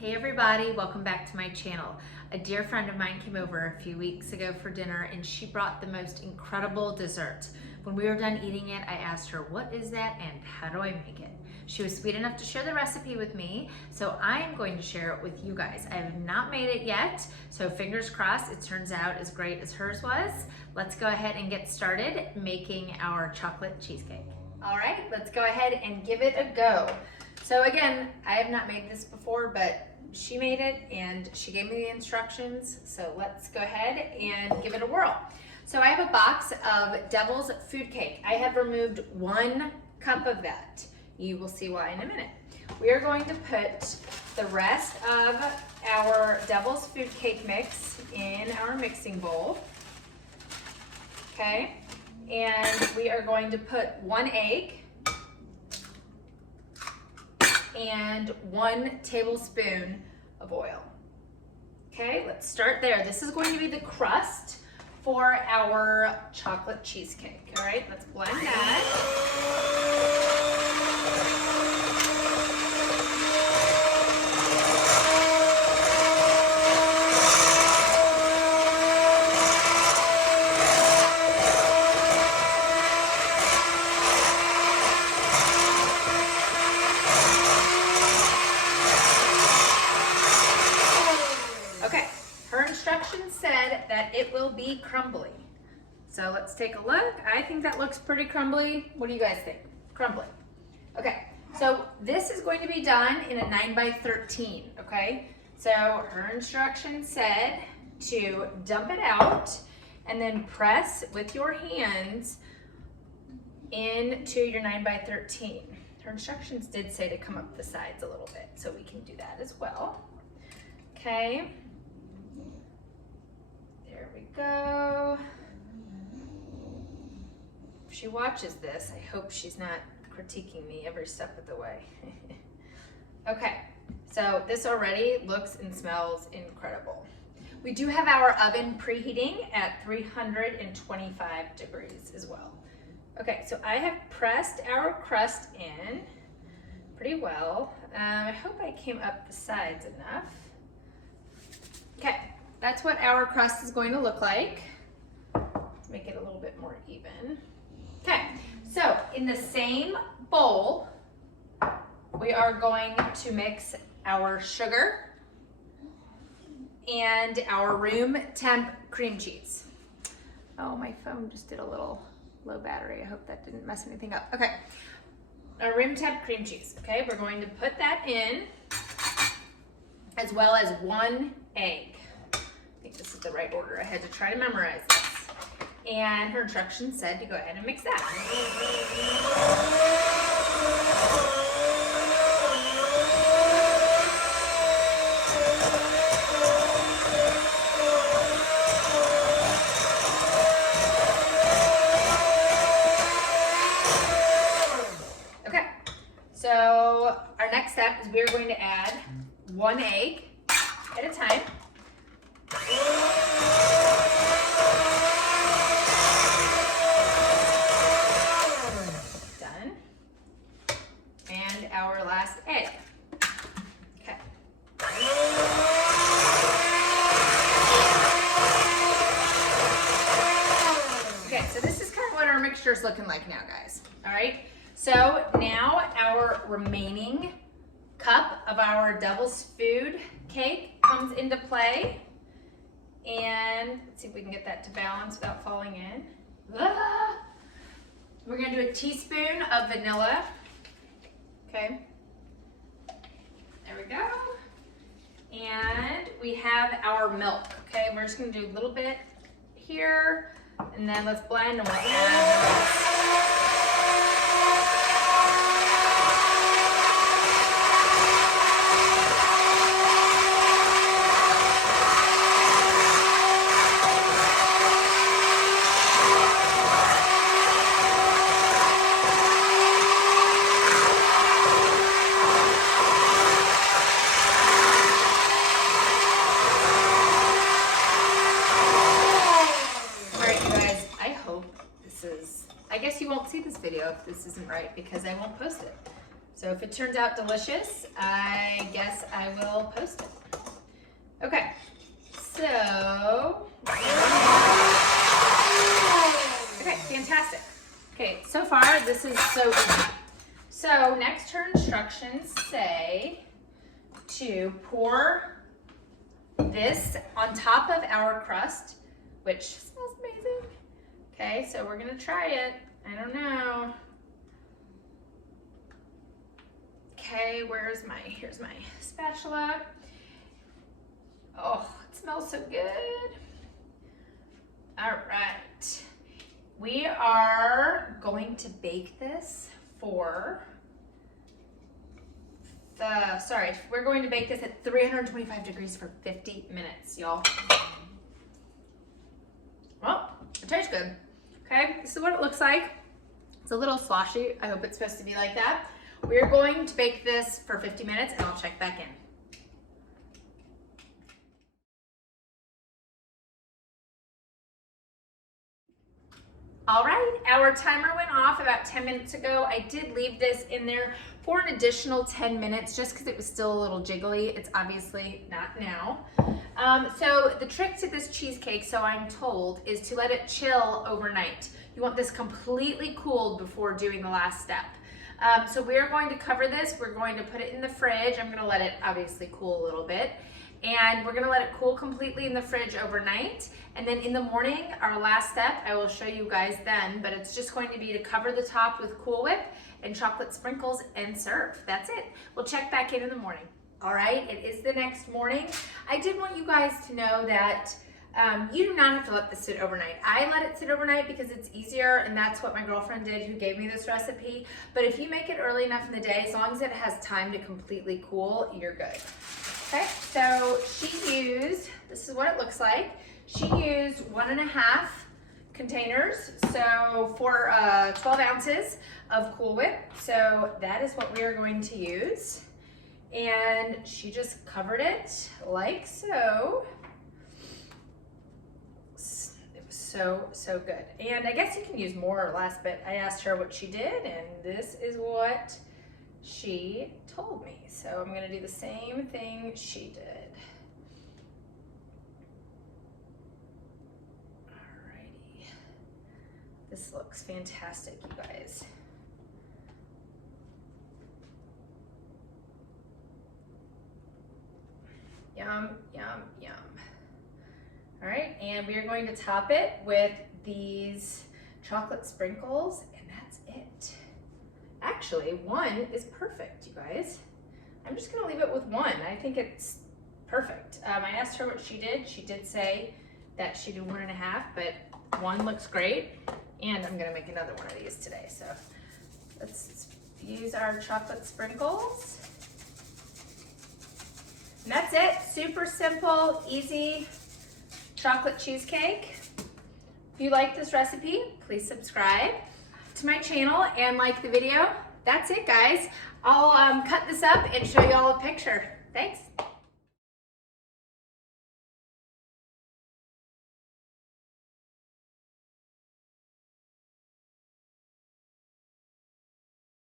Hey everybody, welcome back to my channel. A dear friend of mine came over a few weeks ago for dinner and she brought the most incredible dessert. When we were done eating it, I asked her, what is that and how do I make it? She was sweet enough to share the recipe with me, so I am going to share it with you guys. I have not made it yet, so fingers crossed it turns out as great as hers was. Let's go ahead and get started making our chocolate cheesecake. All right, let's go ahead and give it a go. So again, I have not made this before, but she made it and she gave me the instructions. So let's go ahead and give it a whirl. So I have a box of Devil's Food Cake. I have removed 1 cup of that. You will see why in a minute. We are going to put the rest of our Devil's Food Cake mix in our mixing bowl. Okay, and we are going to put 1 egg and 1 tablespoon of oil. Okay, let's start there. This is going to be the crust for our chocolate cheesecake. All right, let's blend that. Said that it will be crumbly. So let's take a look. I think that looks pretty crumbly. What do you guys think? Crumbly. Okay, so this is going to be done in a 9x13, okay? So her instructions said to dump it out and then press with your hands into your 9x13. Her instructions did say to come up the sides a little bit, so we can do that as well. Okay. There we go. If she watches this, I hope she's not critiquing me every step of the way. Okay, so this already looks and smells incredible. We do have our oven preheating at 325 degrees as well. Okay, so I have pressed our crust in pretty well. I hope I came up the sides enough. Okay. That's what our crust is going to look like. Let's make it a little bit more even. Okay, so in the same bowl, we are going to mix our sugar and our room temp cream cheese. Oh, my phone just did a little low battery. I hope that didn't mess anything up. Okay, our room temp cream cheese. Okay, we're going to put that in, as well as 1 egg. I think this is the right order. I had to try to memorize this. And her instructions said to go ahead and mix that. Okay, so our next step is we're going to add 1 egg at a time. Done. And our last egg. Okay. Okay, so this is kind of what our mixture is looking like now, guys. All right, so now our remaining cup of our Devil's Food Cake comes into play. And let's see if we can get that to balance without falling in. Ah! We're gonna do a teaspoon of vanilla. Okay. There we go. And we have our milk. Okay, we're just gonna do a little bit here, and then let's blend and we'll add the rest. I guess you won't see this video if this isn't right because I won't post it. So if it turns out delicious, I guess I will post it. Okay, so, okay, fantastic. Okay, so far this is so easy. So next her instructions say to pour this on top of our crust, which smells amazing. Okay, so we're gonna try it. I don't know. Okay, here's my spatula. Oh, it smells so good. All right. We are going to bake this for we're going to bake this at 325 degrees for 50 minutes, y'all. Well, it tastes good. Okay, this is what it looks like. It's a little sloshy. I hope it's supposed to be like that. We're going to bake this for 50 minutes and I'll check back in. All right, our timer went off about 10 minutes ago. I did leave this in there for an additional 10 minutes just because it was still a little jiggly. It's obviously not now. So the trick to this cheesecake, so I'm told, is to let it chill overnight. You want this completely cooled before doing the last step. So we're going to cover this. We're going to put it in the fridge. I'm gonna let it obviously cool a little bit. And we're gonna let it cool completely in the fridge overnight. And then in the morning, our last step, I will show you guys then, but it's just going to be to cover the top with Cool Whip and chocolate sprinkles and serve. That's it. We'll check back in the morning. All right, it is the next morning. I did want you guys to know that you do not have to let this sit overnight. I let it sit overnight because it's easier, and that's what my girlfriend did who gave me this recipe. But if you make it early enough in the day, as long as it has time to completely cool, you're good. Okay, so she used, this is what it looks like. She used 1.5 containers, so for 12 ounces of Cool Whip. So that is what we are going to use. And she just covered it like so. It was so good. And I guess you can use more or less, but I asked her what she did, and this is what she told me. So I'm gonna do the same thing she did. Alrighty. This looks fantastic, you guys. Yum, yum, yum. All right, and we are going to top it with these chocolate sprinkles, and that's it. Actually, 1 is perfect, you guys. I'm just gonna leave it with 1. I think it's perfect. I asked her what she did. She did say that she did 1.5, but 1 looks great. And I'm gonna make another one of these today. So let's use our chocolate sprinkles. And that's it, super simple, easy chocolate cheesecake. If you like this recipe, please subscribe to my channel and like the video. That's it, guys. I'll cut this up and show you all a picture. Thanks.